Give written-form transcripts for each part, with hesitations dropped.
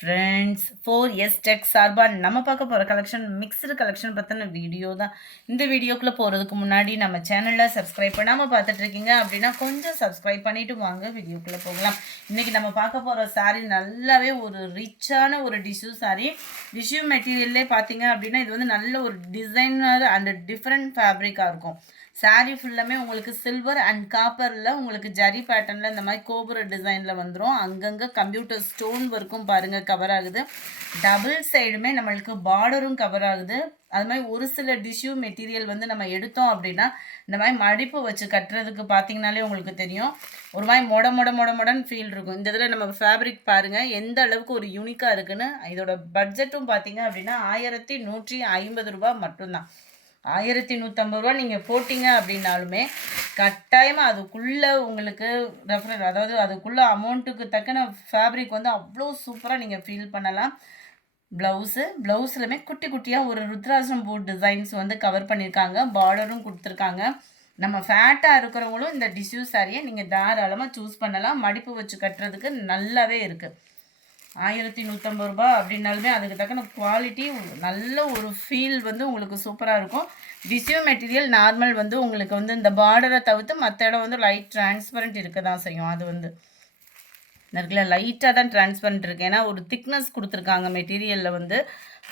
Friends 4S tech சார்பாக நம்ம பார்க்க போகிற கலெக்ஷன் மிக்சடு கலெக்ஷன் பற்றின வீடியோ தான். இந்த வீடியோக்குள்ளே போகிறதுக்கு முன்னாடி நம்ம சேனலில் சப்ஸ்கிரைப் பண்ணாமல் பார்த்துட்ருக்கீங்க அப்படின்னா கொஞ்சம் சப்ஸ்கிரைப் பண்ணிவிட்டு வாங்க வீடியோக்குள்ளே போகலாம். இன்றைக்கி நம்ம பார்க்க போகிற சாரீ நல்லாவே ஒரு ரிச்சான ஒரு டிஷ்யூ சாரீ. டிஷ்யூ மெட்டீரியல்லே பார்த்தீங்க அப்படின்னா இது வந்து நல்ல ஒரு டிசைனர் அண்ட் டிஃப்ரெண்ட் ஃபேப்ரிக்காக இருக்கும். சாரீ ஃபுல்லாமே உங்களுக்கு சில்வர் அண்ட் காப்பரில் உங்களுக்கு ஜரி பேட்டர்னில் இந்த மாதிரி கோபுர டிசைனில் வந்துடும். அங்கங்கே கம்ப்யூட்டர் ஸ்டோன் ஒர்க்கும் பாருங்கள் கவர் ஆகுது. டபுள் சைடுமே நம்மளுக்கு பார்டரும் கவர் ஆகுது. அது மாதிரி ஒரு சில டிஷ்யூ மெட்டீரியல் வந்து நம்ம எடுத்தோம் அப்படின்னா இந்த மாதிரி மடிப்பு வச்சு கட்டுறதுக்கு பார்த்தீங்கனாலே உங்களுக்கு தெரியும் ஒரு மாதிரி மொடன்னு ஃபீல் இருக்கும். இந்த இதில் நம்ம ஃபேப்ரிக் பாருங்கள் எந்த அளவுக்கு ஒரு யூனிக்காக இருக்குன்னு. இதோட பட்ஜெட்டும் பார்த்தீங்க அப்படின்னா 1150 ரூபா மட்டும்தான். 1150 ரூபா நீங்கள் போட்டிங்க அப்படின்னாலுமே கட்டாயமாக அதுக்குள்ளே உங்களுக்கு அதாவது அதுக்குள்ளே அமௌண்ட்டுக்கு தக்கன ஃபேப்ரிக் வந்து அவ்வளோ சூப்பராக நீங்கள் ஃபீல் பண்ணலாம். ப்ளவுஸ்லுமே குட்டி குட்டியாக ஒரு ருத்ராசம் பூ டிசைன்ஸ் வந்து கவர் பண்ணியிருக்காங்க. பார்டரும் கொடுத்துருக்காங்க. நம்ம ஃபேட்டாக இருக்கிறவங்களும் இந்த டிஷ்யூ சாரியை நீங்கள் தாராளமாக சூஸ் பண்ணலாம். மடிப்பு வச்சு கட்டுறதுக்கு நல்லாவே இருக்குது. 1150 ரூபா அப்படின்னாலுமே அதுக்கு தக்கன குவாலிட்டி நல்ல ஒரு ஃபீல் வந்து உங்களுக்கு சூப்பராக இருக்கும். டிஷ்யூ மெட்டீரியல் நார்மல் வந்து உங்களுக்கு வந்து இந்த பார்டரை தவிர்த்து மற்ற இடம் வந்து லைட் டிரான்ஸ்பரண்ட் இருக்க தான் செய்யும். அது வந்து இருக்குல்ல லைட்டாக தான் டிரான்ஸ்பரண்ட் இருக்குது. ஏன்னா ஒரு திக்னஸ் கொடுத்துருக்காங்க மெட்டீரியலில் வந்து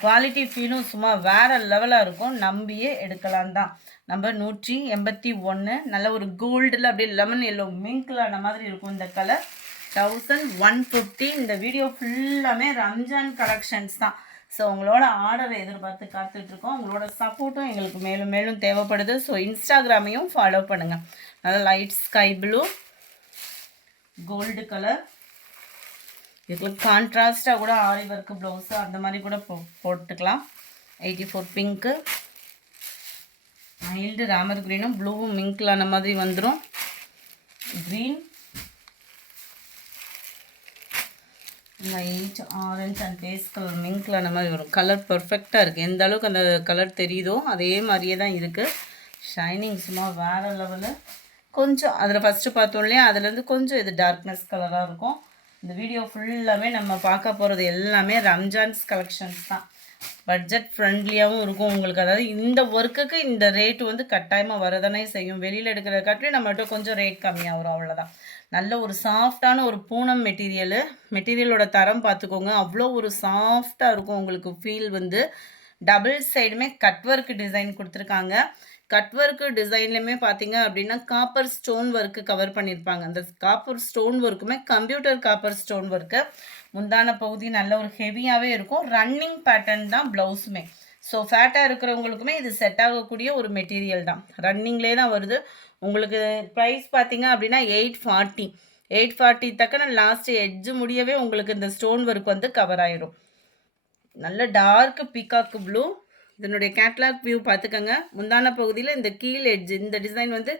குவாலிட்டி ஃபீலும் சும்மா வேறு லெவலாக இருக்கும். நம்பியே எடுக்கலாம் தான். நம்பர் 181 நல்ல ஒரு கோல்டில் அப்படியே லெமன் எல்லோ மிங்க்லான மாதிரி இருக்கும் இந்த கலர். 1150. இந்த வீடியோ ஃபுல்லாமே ரம்ஜான் கலெக்ஷன்ஸ் தான். ஸோ உங்களோட ஆர்டரை எதிர்பார்த்து காத்துட்ருக்கோம். உங்களோட சப்போர்ட்டும் எங்களுக்கு மேலும் மேலும் தேவைப்படுது. ஸோ இன்ஸ்டாகிராமையும் ஃபாலோ பண்ணுங்கள். நல்லா light sky blue gold colour. இதுக்கு கான்ட்ராஸ்டாக கூட ஆரி ஒர்க்கு ப்ளவுஸு அந்த மாதிரி கூட போட்டுக்கலாம். 84 பிங்க்கு மைல்டு ராமர் க்ரீனும் ப்ளூவும் மிங்க்லான மாதிரி வந்துடும். Green light orange and base colour மிங்க்ல அந்த மாதிரி வரும். கலர் பர்ஃபெக்டாக இருக்குது. எந்த அளவுக்கு அந்த கலர் தெரியுதோ அதே மாதிரியே தான் இருக்குது. ஷைனிங் சும்மா வேறு லெவலில். கொஞ்சம் அதில் ஃபஸ்ட்டு பார்த்தோம் இல்லையா, அதுலேருந்து கொஞ்சம் இது டார்க்னஸ் கலராக இருக்கும். இந்த வீடியோ ஃபுல்லாமே நம்ம பார்க்க போகிறது எல்லாமே ரம்ஜான்ஸ் கலெக்ஷன்ஸ் தான். பட்ஜெட் ஃப்ரெண்ட்லியாகவும் இருக்கும் உங்களுக்கு. அதாவது இந்த ஒர்க்குக்கு இந்த ரேட்டு வந்து கட்டாயமாக வரதானே செய்யும். வெளியில் எடுக்கிற காட்டிலும் நம்மகிட்ட கொஞ்சம் ரேட் கம்மியாக வரும், அவ்வளோதான். நல்ல ஒரு சாஃப்டான ஒரு பூனம் மெட்டீரியலோட தரம் பார்த்துக்கோங்க. அவ்வளோ ஒரு சாஃப்டாக இருக்கும் உங்களுக்கு ஃபீல் வந்து. டபுள் சைடுமே கட் ஒர்க் டிசைன் கொடுத்துருக்காங்க. கட் ஒர்க்கு டிசைன்லையுமே பார்த்தீங்க அப்படின்னா காப்பர் ஸ்டோன் ஒர்க்கு கவர் பண்ணியிருப்பாங்க. அந்த காப்பர் ஸ்டோன் ஒர்க்குமே கம்ப்யூட்டர் காப்பர் ஸ்டோன் ஒர்க்கு. முந்தான பகுதி நல்ல ஒரு ஹெவியாகவே இருக்கும். ரன்னிங் பேட்டர்ன் தான் ப்ளவுஸுமே. ஸோ ஃபேட்டாக இருக்கிறவங்களுக்குமே இது செட் ஆகக்கூடிய ஒரு மெட்டீரியல் தான். ரன்னிங்லேயே தான் வருது. உங்களுக்கு ப்ரைஸ் பார்த்தீங்க அப்படின்னா 840 தக்கன லாஸ்ட் எட்ஜு முடியவே உங்களுக்கு இந்த ஸ்டோன் ஒர்க் வந்து கவர் ஆயிடும். நல்ல டார்க் பீகாக் ப்ளூ. இதனுடைய கேட்லாக் வியூ பார்த்துக்கோங்க. முந்தான பகுதியில் இந்த கீழ் எட்ஜ் இந்த டிசைன் வந்து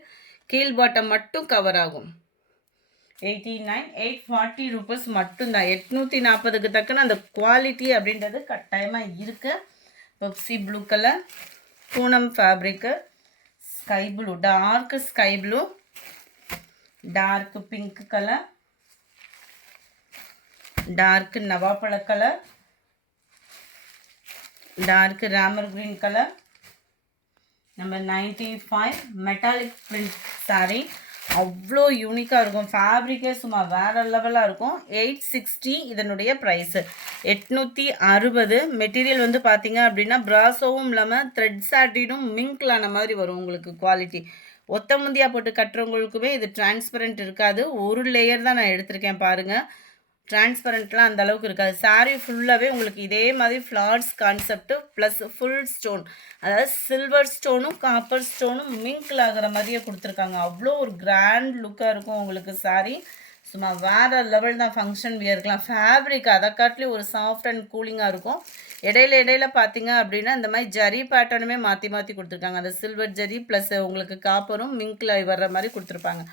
கீழ் பாட்டம் மட்டும் கவர் ஆகும். 840 ரூபீஸ் மட்டும்தான். 840க்கு தக்கன அந்த குவாலிட்டி அப்படின்றது கட்டாயமாக இருக்குது. Pepsi blue colour Poonam fabric. Sky blue dark sky blue dark pink colour dark நவாப்பழ கலர் டார்க் ராமர் green colour. Number 95 metallic print sari. அவ்வளோ யூனிக்காக இருக்கும். ஃபேப்ரிக்கே சும்மா வேறு லெவலாக இருக்கும். 860 இதனுடைய ப்ரைஸு. 860. மெட்டீரியல் வந்து பார்த்தீங்க அப்படின்னா ப்ராசோவும் இல்லாமல் த்ரெட் சாட்டினும் மிங்க்லான மாதிரி வரும் உங்களுக்கு குவாலிட்டி. ஒத்த முந்தியாக போட்டு கட்டுறவங்களுக்குமே இது டிரான்ஸ்பரண்ட் இருக்காது. ஒரு லேயர் தான் நான் எடுத்திருக்கேன் பாருங்கள். டிரான்ஸ்பரண்ட்லாம் அந்த அளவுக்கு இருக்காது. சாரீ ஃபுல்லாகவே உங்களுக்கு இதே மாதிரி flowers concept plus full stone, அதாவது சில்வர் ஸ்டோனும் காப்பர் ஸ்டோனும் மிங்கிள் ஆகிற மாதிரியே கொடுத்துருக்காங்க. அவ்வளோ ஒரு கிராண்ட் லுக்காக இருக்கும் உங்களுக்கு சாரீ. சும்மா வேறு லெவல் தான். ஃபங்க்ஷன் வியர்க்கலாம். ஃபேப்ரிக் அதை காட்டிலும் ஒரு சாஃப்ட் அண்ட் கூலிங்காக இருக்கும். இடையில பார்த்தீங்க அப்படின்னா இந்த மாதிரி ஜரி பேட்டர்னுமே மாற்றி கொடுத்துருக்காங்க. அந்த சில்வர் ஜரி ப்ளஸ் உங்களுக்கு காப்பரும் மிங்கில் வர்ற மாதிரி கொடுத்துருப்பாங்க.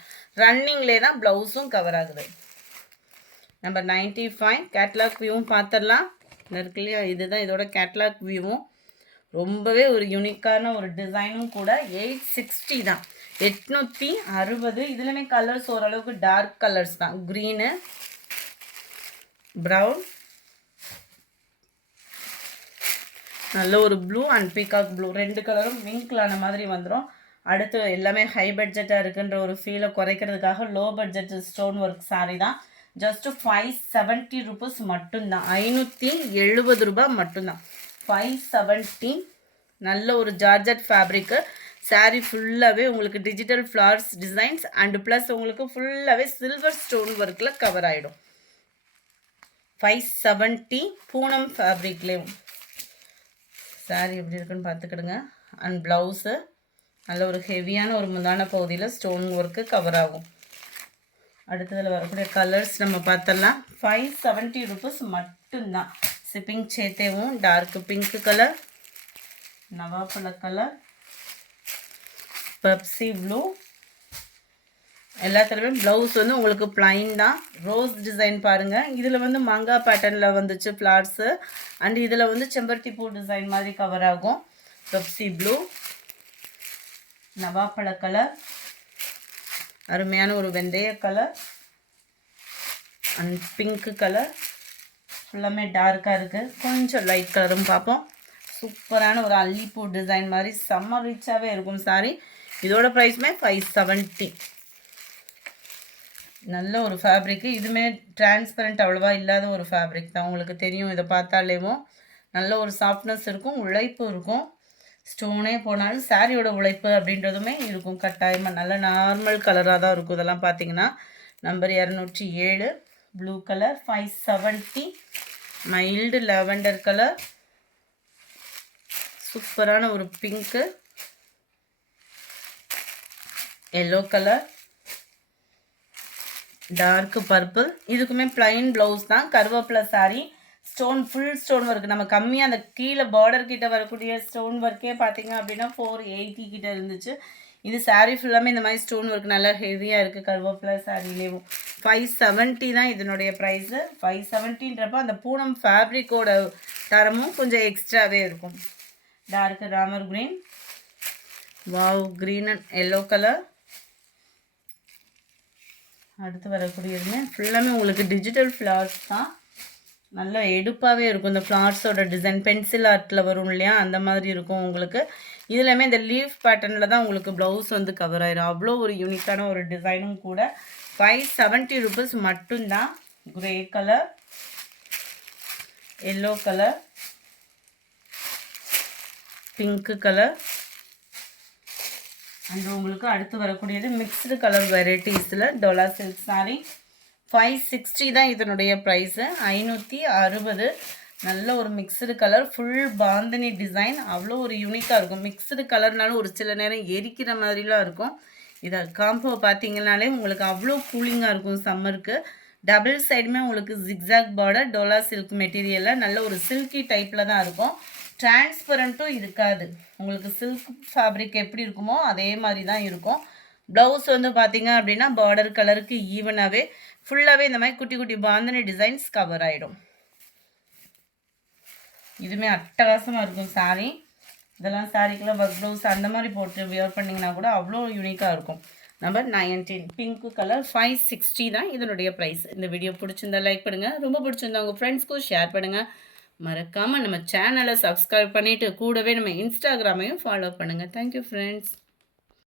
ரன்னிங்லேயே தான் ப்ளவுஸும் கவர் ஆகுது. நம்பர் 95 கேட்லாக் வியூவும் பார்த்துடலாம். இருக்கு இல்லையா, இதுதான் இதோட கேட்லாக் வியூவும். ரொம்பவே ஒரு யூனிக்கான ஒரு டிசைனும் கூட. 860 தான். 860. இதுலையுமே கலர்ஸ் ஓரளவுக்கு டார்க் கலர்ஸ் தான். க்ரீனு, ப்ரௌன், நல்ல ஒரு ப்ளூ அண்ட் பீகாக் ப்ளூ 2 கலரும் மிங்க்லான மாதிரி வந்துடும். அடுத்து எல்லாமே ஹை பட்ஜெட்டாக இருக்குன்ற ஒரு ஃபீலை குறைக்கிறதுக்காக low budget stone work sari தான். ஜஸ்ட்டு 570 ருபீஸ் மட்டும்தான், 570 ரூபாய் மட்டும்தான். 570. நல்ல ஒரு ஜார்ஜட் ஃபேப்ரிக்கு. சாரீ ஃபுல்லாகவே உங்களுக்கு digital flowers designs and plus உங்களுக்கு ஃபுல்லாகவே சில்வர் ஸ்டோன் ஒர்க்கில் கவர் ஆகிடும். 570 பூனம் ஃபேப்ரிக்லேயும் சாரீ எப்படி இருக்குன்னு பார்த்துக்கிடுங்க. அண்ட் ப்ளவுஸு நல்ல ஒரு ஹெவியான ஒரு முந்தான பகுதியில் ஸ்டோன் ஒர்க்கு கவர் ஆகும். அடுத்ததில் வரக்கூடிய கலர்ஸ் நம்ம பார்த்தலாம். 570 ருபீஸ் மட்டும்தான். ஷிப்பிங் சேர்த்தேவும். டார்க் பிங்க் கலர், நவாப்பழ கலர், பெப்சி ப்ளூ. எல்லாத்துலேயுமே ப்ளவுஸ் வந்து உங்களுக்கு பிளைன் தான். ரோஸ் டிசைன் பாருங்கள். இதில் வந்து மங்கா பேட்டர்னில் வந்துச்சு ஃப்ளார்ஸு. அண்ட் இதில் வந்து செம்பருத்தி பூ டிசைன் மாதிரி கவர் ஆகும். பெப்சி ப்ளூ, நவாப்பழ கலர், அருமையான ஒரு வெந்தய கலர் அண்ட் பிங்க் கலர். ஃபுல்லாமே டார்க்காக இருக்குது. கொஞ்சம் லைட் கலரும் பார்ப்போம். சூப்பரான ஒரு அல்லிப்பூ டிசைன் மாதிரி செம்ம ரிச்சாகவே இருக்கும் சாரி. இதோட ப்ரைஸுமே 570. நல்ல ஒரு ஃபேப்ரிக்கு. இதுவுமே டிரான்ஸ்பரண்ட் அவ்வளோவா இல்லாத ஒரு ஃபேப்ரிக் தான். உங்களுக்கு தெரியும், இதை பார்த்தாலேவும் நல்ல ஒரு சாஃப்ட்னஸ் இருக்கும், உழைப்பு இருக்கும். ஸ்டோனே போனாலும் சாரியோட உழைப்பு அப்படின்றதுமே இருக்கும் கட்டாயமாக. நல்ல நார்மல் கலராக தான் இருக்கும். இதெல்லாம் பார்த்தீங்கன்னா number 207 blue colour 570. Mild lavender colour, சூப்பரான ஒரு pink, yellow colour, dark purple. இதுக்குமே பிளைன் ப்ளவுஸ் தான். கருவேப்பிலை sari. Stone full stone work. நம்ம கம்மியாக அந்த கீழே பார்டர் கிட்ட வரக்கூடிய ஸ்டோன் ஒர்க்கே பார்த்தீங்க அப்படின்னா 480 கிட்ட இருந்துச்சு. இது சாரீ ஃபுல்லாமே இந்த மாதிரி ஸ்டோன் ஒர்க் நல்லா ஹெவியாக இருக்குது. கருவேப்பிலை சாரிலேயும் 570 தான் இதனுடைய ப்ரைஸு. 570ன்றப்போ அந்த பூனம் ஃபேப்ரிக்கோட தரமும் கொஞ்சம் எக்ஸ்ட்ராவே இருக்கும். Dark Ramar green, wow green and yellow colour. அடுத்து வரக்கூடியதுமே ஃபுல்லாமே உங்களுக்கு டிஜிட்டல் ஃப்ளவர்ஸ் தான். நல்ல எடுப்பாகவே இருக்கும். இந்த ஃப்ளவர்ஸோட டிசைன் பென்சில் ஆர்ட்டில் வரும் இல்லையா, அந்த மாதிரி இருக்கும் உங்களுக்கு. இதுலையுமே இந்த லீஃப் பேட்டர்னில் தான் உங்களுக்கு ப்ளவுஸ் வந்து கவர் ஆயிடும். அவ்வளோ ஒரு யூனிக்கான ஒரு டிசைனும் கூட. 570 ருபீஸ் மட்டும்தான். Grey colour, yellow colour, pink colour and உங்களுக்கு அடுத்து வரக்கூடியது மிக்ஸ்டு கலர் வெரைட்டிஸில் டோலா சில்க் சாரீ. 560 தான் இதனுடைய ப்ரைஸு. 560. நல்ல ஒரு mixed colour, full bandhani design. அவ்வளோ ஒரு யூனிக்காக இருக்கும். மிக்சடு கலர்னாலும் ஒரு சில நேரம் எரிக்கிற மாதிரிலாம் இருக்கும். இதை காம்போ பார்த்தீங்கன்னாலே உங்களுக்கு அவ்வளோ கூலிங்காக இருக்கும் சம்மருக்கு. டபுள் சைடுமே உங்களுக்கு ஜிக்ஸாக் பார்டர், டோலா சில்க் மெட்டீரியலில் நல்ல ஒரு சில்கி டைப்பில் தான் இருக்கும். டிரான்ஸ்பரண்ட்டும் இருக்காது. உங்களுக்கு சில்க் ஃபேப்ரிக் எப்படி இருக்குமோ அதே மாதிரி தான் இருக்கும். ப்ளவுஸ் வந்து பார்த்தீங்க அப்படின்னா பார்டர் கலருக்கு ஈவனாகவே ஃபுல்லாகவே இந்த மாதிரி குட்டி குட்டி பாந்தினி டிசைன்ஸ் கவர் ஆகிடும். இதுவுமே அட்டகாசமாக இருக்கும் சாரீ. இதெல்லாம் சாரீக்கெல்லாம் ஒர்க் ப்ளவுஸ் அந்த மாதிரி போட்டு வியர் பண்ணிங்கன்னா கூட அவ்வளோ யூனிக்காக இருக்கும். நம்பர் 19 பிங்க் கலர் 560 தான் இதனுடைய ப்ரைஸ். இந்த வீடியோ பிடிச்சிருந்தா லைக் பண்ணுங்கள். ரொம்ப பிடிச்சிருந்தா உங்கள் ஃப்ரெண்ட்ஸ்க்கும் ஷேர் பண்ணுங்கள். மறக்காமல் நம்ம சேனலை சப்ஸ்கிரைப் பண்ணிவிட்டு கூடவே நம்ம இன்ஸ்டாகிராமையும் ஃபாலோ பண்ணுங்கள். Thank you friends.